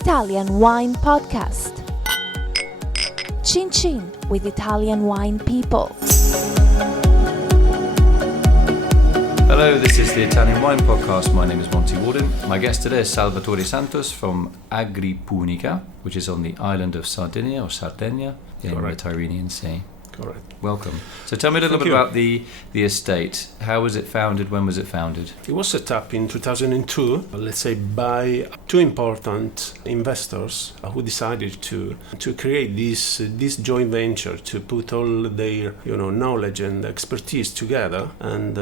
Italian Wine Podcast. Chin Chin with Italian wine people. Hello, this is the Italian Wine Podcast. My name is Monty Waldin. My guest today is Salvatore Santus from AgriPunica, which is on the island of Sardinia or Sardinia in the Tyrrhenian Sea. Correct. Welcome. So tell me a little bit about the estate. How was it founded? When was it founded? It was set up in 2002, let's say, by two important investors who decided to create this joint venture, to put all their knowledge and expertise together, and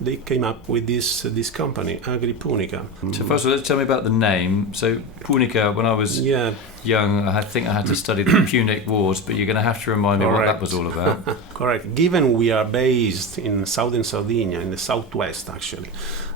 they came up with this company, AgriPunica. So first of all, let's tell me about the name. So Punica, when I was young, I think I had to study the Punic Wars, but you're going to have to remind me what that was all about. Correct. Given we are based in southern Sardinia, in the southwest actually,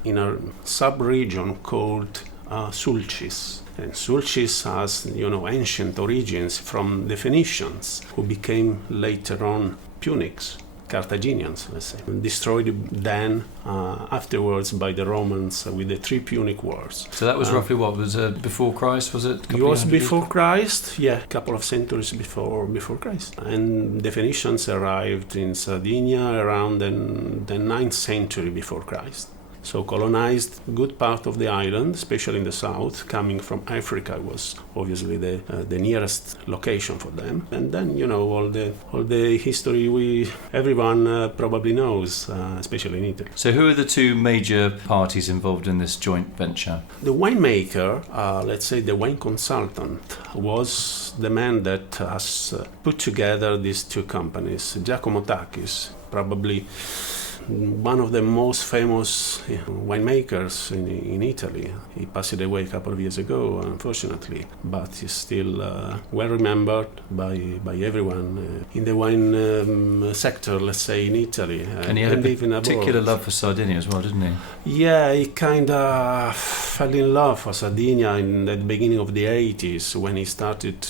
in a sub-region called Sulcis. And Sulcis has, ancient origins from the Phoenicians, who became later on Punics. Carthaginians, let's say, destroyed then afterwards by the Romans with the three Punic Wars. So that was roughly what was before Christ? Was it? It was before Christ, a couple of centuries before Christ. And the Phoenicians arrived in Sardinia around the 9th century before Christ. So colonized good part of the island, especially in the south. Coming from Africa was obviously the nearest location for them. And then all the history everyone probably knows, especially in Italy. So who are the two major parties involved in this joint venture? The winemaker, let's say the wine consultant, was the man that has put together these two companies. Giacomo Takis, probably one of the most famous winemakers in Italy. He passed away a couple of years ago, unfortunately, but he's still well remembered by everyone in the wine sector, let's say, in Italy. And he had a particular love for Sardinia as well, didn't he? Yeah, he kind of fell in love for Sardinia in the beginning of the 80s when he started,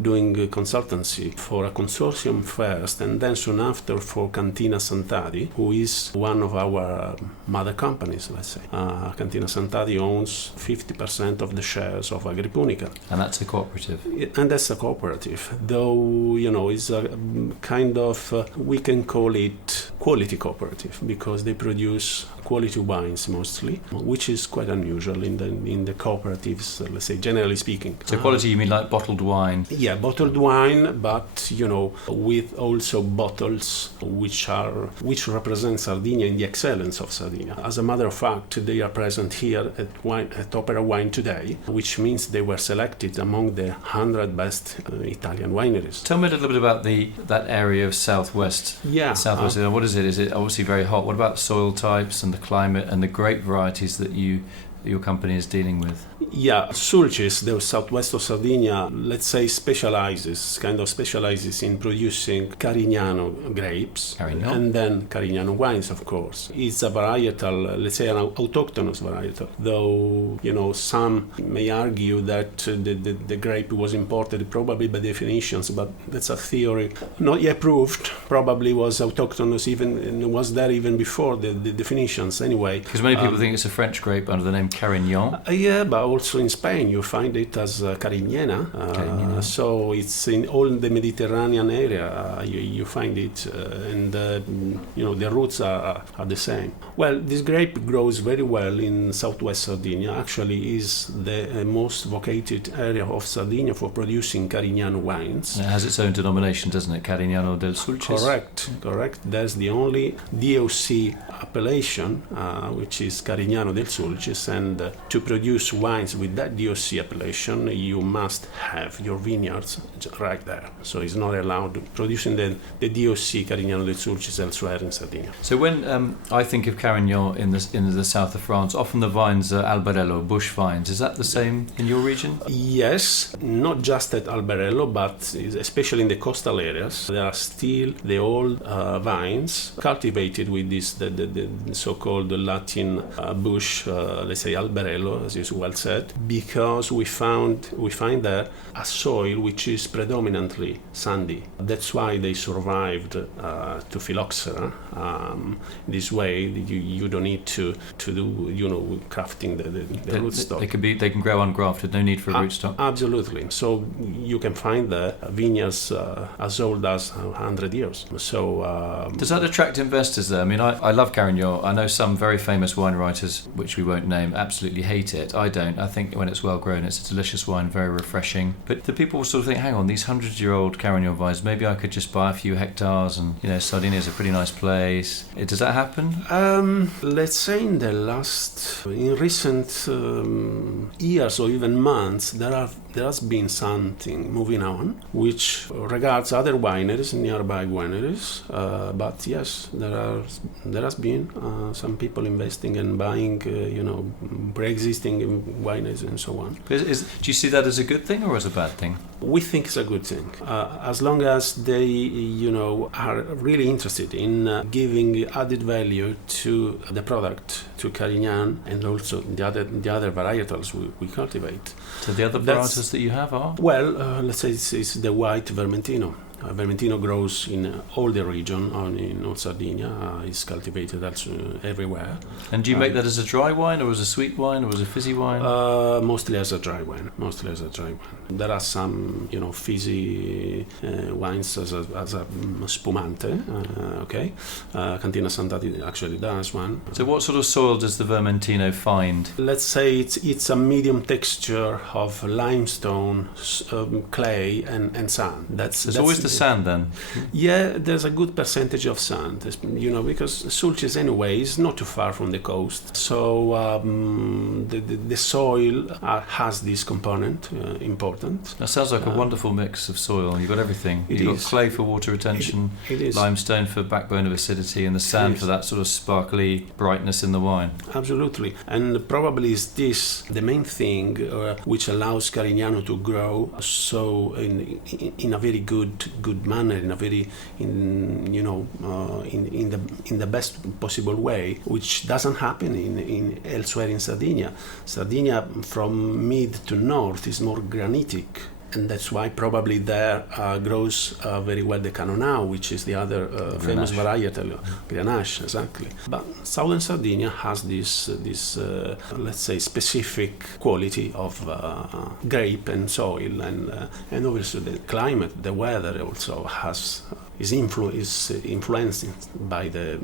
doing consultancy for a consortium first, and then soon after for Cantina Sant'Adi, who is one of our mother companies, let's say. Cantina Sant'Adi owns 50% of the shares of AgriPunica. And that's a cooperative? And that's a cooperative, though, it's a kind of, we can call it quality cooperative, because they produce quality wines mostly, which is quite unusual in the cooperatives, let's say, generally speaking. So quality, you mean like bottled wine? Yeah, bottled wine, but, with also bottles which represent Sardinia and the excellence of Sardinia. As a matter of fact, they are present here at Opera Wine today, which means they were selected among the 100 best Italian wineries. Tell me a little bit about that area of southwest. Yeah. Southwest, what is it? Is it obviously very hot? What about soil types and the climate and the grape varieties that your company is dealing with? Yeah, Sulcis, the southwest of Sardinia, let's say specializes in producing Carignano grapes. And then Carignano wines, of course. It's a varietal, let's say an autochthonous varietal, though, some may argue that the grape was imported probably by the Phoenicians, but that's a theory not yet proved. Probably was autochthonous, was there even before the Phoenicians anyway. Because many people think it's a French grape under the name Carignan. Yeah, but also in Spain you find it as Carignana. So it's in all the Mediterranean area you find it, and the roots are the same. Well, this grape grows very well in southwest Sardinia. Actually, is the most vocated area of Sardinia for producing Carignano wines. It has its own denomination, doesn't it? Carignano del Sulcis. Correct. There's the only DOC appellation, which is Carignano del Sulcis, and to produce wines with that DOC appellation, you must have your vineyards right there. So it's not allowed producing the DOC Carignano del Sulcis elsewhere in Sardinia. So when I think of Carignan in the south of France, often the vines are Albarello, bush vines. Is that the same in your region? Yes, not just at Albarello, but especially in the coastal areas, there are still the old vines cultivated with this the so-called Latin bush, let's say say Albarello, as you well said, because we find there a soil which is predominantly sandy. That's why they survived to phylloxera. This way, you don't need to do crafting the rootstock. They can grow ungrafted. No need for a rootstock. Absolutely. So you can find the vineyards as old as 100 years. So does that attract investors there? I mean, I love Carignan. I know some very famous wine writers, which we won't name, absolutely hate it. I don't. I think when it's well grown, it's a delicious wine, very refreshing. But the people sort of think, hang on, these 100-year-old Carignan vines, maybe I could just buy a few hectares, and Sardinia is a pretty nice place. Does that happen? Let's say in recent years or even months, there has been something moving on, which regards other wineries, nearby wineries. But yes, there has been some people investing and buying, pre-existing wineries and so on. Do you see that as a good thing or as a bad thing? We think it's a good thing, as long as they, are really interested in giving added value to the product, to Carignan, and also the other varietals we cultivate. So the other varietals that you have are? Well, let's say it's the white Vermentino. Vermentino grows in all the region, in North Sardinia. It's cultivated also everywhere. And do you make that as a dry wine, or as a sweet wine, or as a fizzy wine? Mostly as a dry wine. There are some, fizzy wines as a spumante. Okay, Cantina Sant'Ati actually does one. So what sort of soil does the Vermentino find? Let's say it's a medium texture of limestone, clay, and sand. That's always the sand then? Yeah, there's a good percentage of sand, because Sulcis anyway is not too far from the coast. So the soil has this component, important. That sounds like a wonderful mix of soil. You've got everything. You've got clay for water retention, limestone for backbone of acidity, and the sand for that sort of sparkly brightness in the wine. Absolutely. And probably is this the main thing which allows Carignano to grow so in a very good manner, in the best possible way, which doesn't happen in elsewhere in Sardinia. Sardinia from mid to north is more granitic, and that's why probably there grows very well the Cannonau, which is the other famous varietal, Grenache, exactly. But southern Sardinia has this let's say, specific quality of grape and soil, and obviously the climate, the weather also is influenced by the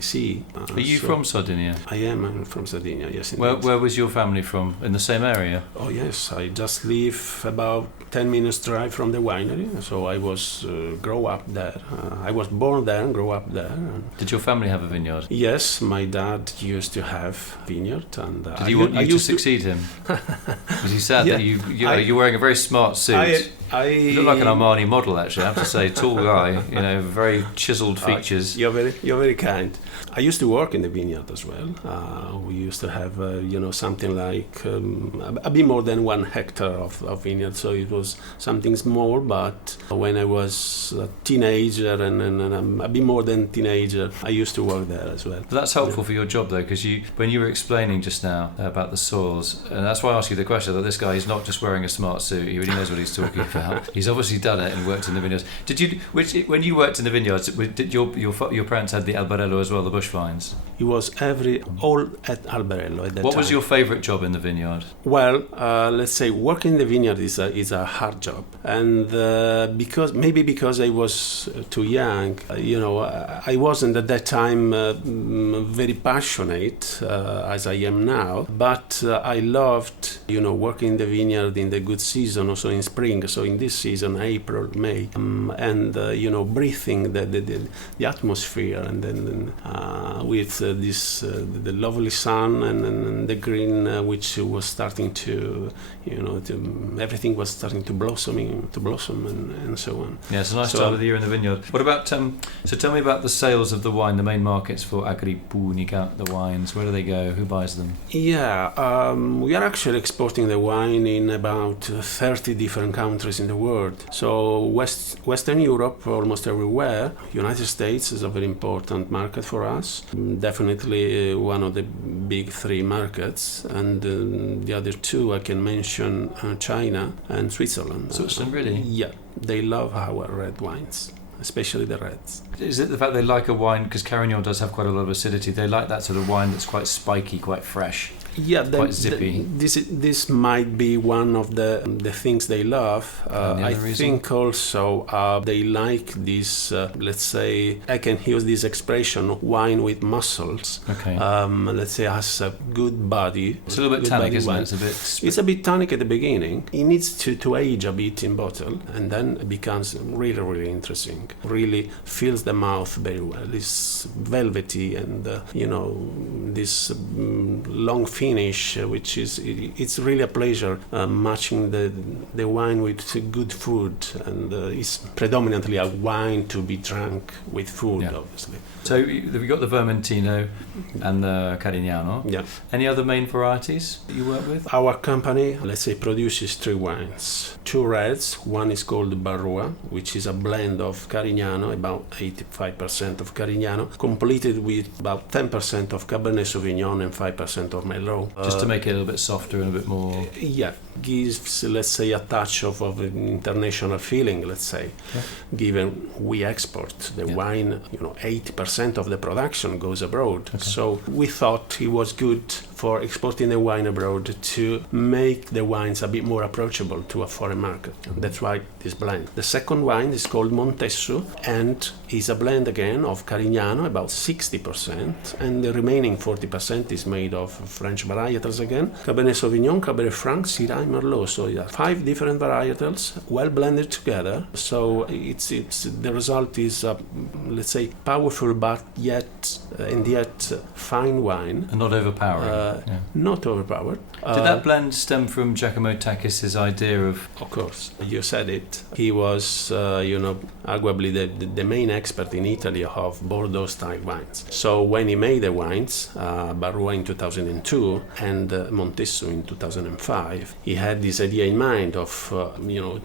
sea. Are you from Sardinia? I'm from Sardinia, yes. Where was your family from? In the same area? Oh yes, I just live about 10 minutes drive from the winery, so I was grow up there. I was born there and grew up there. Did your family have a vineyard? Yes, my dad used to have vineyard, and did he want you to succeed him? Because he said that you're wearing a very smart suit. You look like an Armani model, actually. I have to say, tall guy, very chiseled features. You're very kind. I used to work in the vineyard as well. We used to have, something like a bit more than 1 hectare of vineyard, so it was something small. But when I was a teenager and a bit more than teenager, I used to work there as well. But that's helpful for your job, though, because when you were explaining just now about the soils, and that's why I asked you the question that this guy is not just wearing a smart suit; he really knows what he's talking about. He's obviously done it and worked in the vineyards. When you worked in the vineyards, did your parents had the Albarello as well, the bush vines? It was all at Albarello at that time. What was your favourite job in the vineyard? Well, let's say working in the vineyard is a hard job, and because I was too young, I wasn't at that time very passionate as I am now. But I loved, working in the vineyard in the good season, also in spring. So in this season, April, May, and breathing the atmosphere, and then with the lovely sun and the green, which was starting to, everything was starting to blossom and so on. Yeah, it's a nice time of the year in the vineyard. What about so tell me about the sales of the wine, the main markets for AgriPunica, the wines. Where do they go? Who buys them? Yeah, we are actually exporting the wine in about 30 different countries in the world. So Western Europe, almost everywhere. United States is a very important market for us. Definitely one of the big three markets. And the other two, I can mention China and Switzerland. Switzerland, really? Yeah, they love our red wines, especially the reds. Is it the fact they like a wine, because Carignan does have quite a lot of acidity, they like that sort of wine that's quite spiky, quite fresh? Yeah, quite zippy. This might be one of the things they love. I think also they like this, let's say, I can use this expression, wine with muscles. Okay. Let's say has a good body. It's a little bit tannic, isn't it? It's a bit tannic at the beginning. It needs to age a bit in bottle, and then it becomes really, really interesting. Really fills the mouth very well. It's velvety and, this long finish, which is it's really a pleasure matching the wine with good food, and it's predominantly a wine to be drunk with food, obviously. So we've got the Vermentino and the Carignano. Yeah. Any other main varieties that you work with? Our company, let's say, produces 3 wines. 2 reds. One is called Barrois, which is a blend of Carignano, about 85% of Carignano, completed with about 10% of Cabernet Sauvignon and 5% of Merlot. Just to make it a little bit softer and a bit more... Yeah, gives, let's say, a touch of an international feeling, let's say. Yeah. Given we export the wine, 80% of the production goes abroad. Okay. So we thought it was good for exporting the wine abroad to make the wines a bit more approachable to a foreign market. Mm-hmm. That's why this blend. The second wine is called Montessu and is a blend again of Carignano, about 60%, and the remaining 40% is made of French varietals again. Cabernet Sauvignon, Cabernet Franc, Syrah, Merlot. So yeah, 5 different varietals, well blended together. So it's the result is, let's say, powerful but yet fine wine. And not overpowering. Not overpowered. Did that blend stem from Giacomo Takis' idea of... Of course, you said it. He was, arguably the main expert in Italy of Bordeaux-style wines. So when he made the wines, Barrois in 2002 and Montessu in 2005, he had this idea in mind of,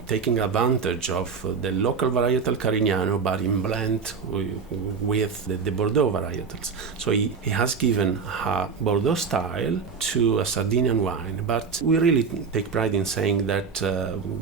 taking advantage of the local varietal Carignano, but in blend with the Bordeaux varietals. So he has given a Bordeaux style to a Sardinian wine, but we really take pride in saying that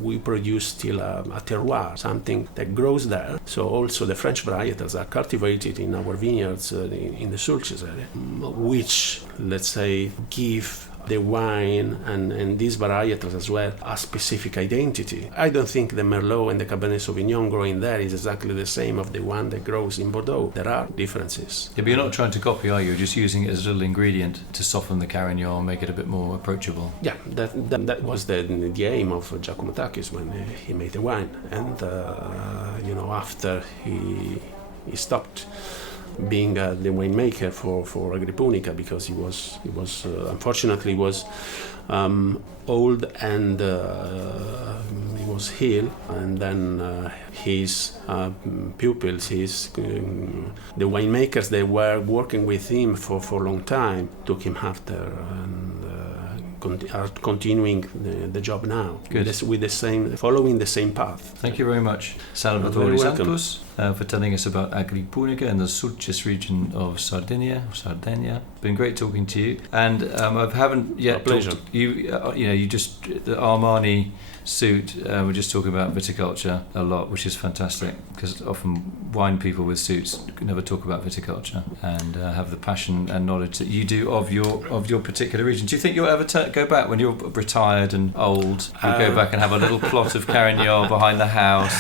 we produce still a terroir, something that grows there. So also the French varietals are cultivated in our vineyards in the Sulcis area, which, let's say, give the wine and these varietals as well a specific identity. I don't think the Merlot and the Cabernet Sauvignon growing there is exactly the same of the one that grows in Bordeaux. There are differences. Yeah, but you're not trying to copy, are you? You're just using it as a little ingredient to soften the Carignan and make it a bit more approachable. Yeah, that was the aim of Giacomo Takis when he made the wine. And, after he stopped being the winemaker for AgriPunica, because he was unfortunately old and he was ill, and then his pupils, the winemakers that were working with him for a long time, took him after and are continuing the job now. Good. Following the same path. Thank you very much, Salvatore Santus, for telling us about AgriPunica in the Sulcis region of Sardinia. It's been great talking to you, and I haven't yet talked you. You just the Armani suit. We're just talking about viticulture a lot, which is fantastic, because often wine people with suits never talk about viticulture and have the passion and knowledge that you do of your particular region. Do you think you'll ever go back when you're retired and old? You'll go back and have a little plot of Carignan behind the house.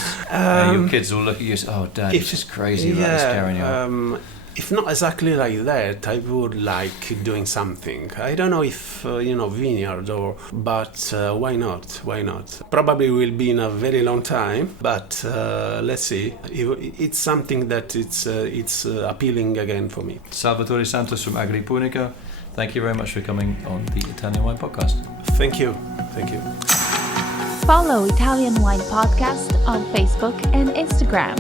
Your kids will look at you and say, "Oh, Dad, it's just crazy about this Carignan." If not exactly like that, I would like doing something. I don't know if, vineyard but why not? Why not? Probably will be in a very long time, but let's see. It's something that it's appealing again for me. Salvatore Santus from AgriPunica, thank you very much for coming on the Italian Wine Podcast. Thank you. Thank you. Follow Italian Wine Podcast on Facebook and Instagram.